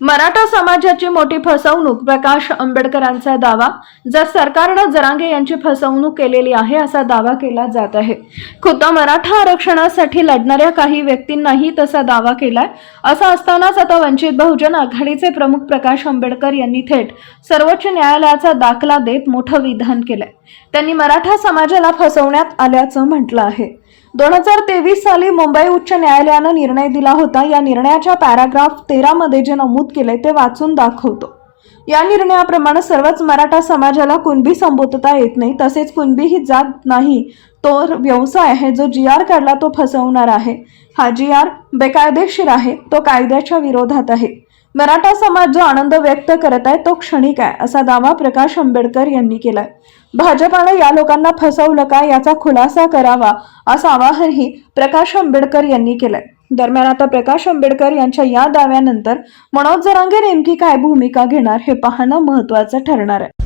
मराठा समाजाची मोठी फसवणूक प्रकाश आंबेडकरांचा दावा जर सरकारनं जरांगे यांची फसवणूक केलेली आहे असा दावा केला जात आहे. खुद्द मराठा आरक्षणासाठी लढणाऱ्या काही व्यक्तींनाही तसा दावा केलाय. असं असतानाच आता वंचित बहुजन आघाडीचे प्रमुख प्रकाश आंबेडकर यांनी थेट सर्वोच्च न्यायालयाचा दाखला देत मोठं विधान केलंय. त्यांनी मराठा समाजाला फसवण्यात आल्याचं म्हटलं आहे. दोन हजार तेवीस साली मुंबई उच्च न्यायालयानं निर्णय दिला होता. या निर्णयाच्या पॅराग्राफ तेरामध्ये जे नमूद केलंय ते वाचून दाखवतो. या निर्णयाप्रमाणे सर्वच मराठा समाजाला कुणबी संबोधता येत नाही. तसेच कुणबी ही जात नाही. तो व्यवसाय आहे. जो जी आर काढला तो फसवणार आहे. हा जी आर बेकायदेशीर आहे. तो कायद्याच्या विरोधात आहे. मराठा समाज जो आनंद व्यक्त करत आहे तो क्षणिक आहे असा दावा प्रकाश आंबेडकर यांनी केलाय. भाजपानं या लोकांना फसवलं का याचा खुलासा करावा असं आवाहनही प्रकाश आंबेडकर यांनी केलंय. दरम्यान आता प्रकाश आंबेडकर यांच्या या दाव्यानंतर मनोज जरांगे नेमकी काय भूमिका घेणार हे पाहणं महत्वाचं ठरणार आहे.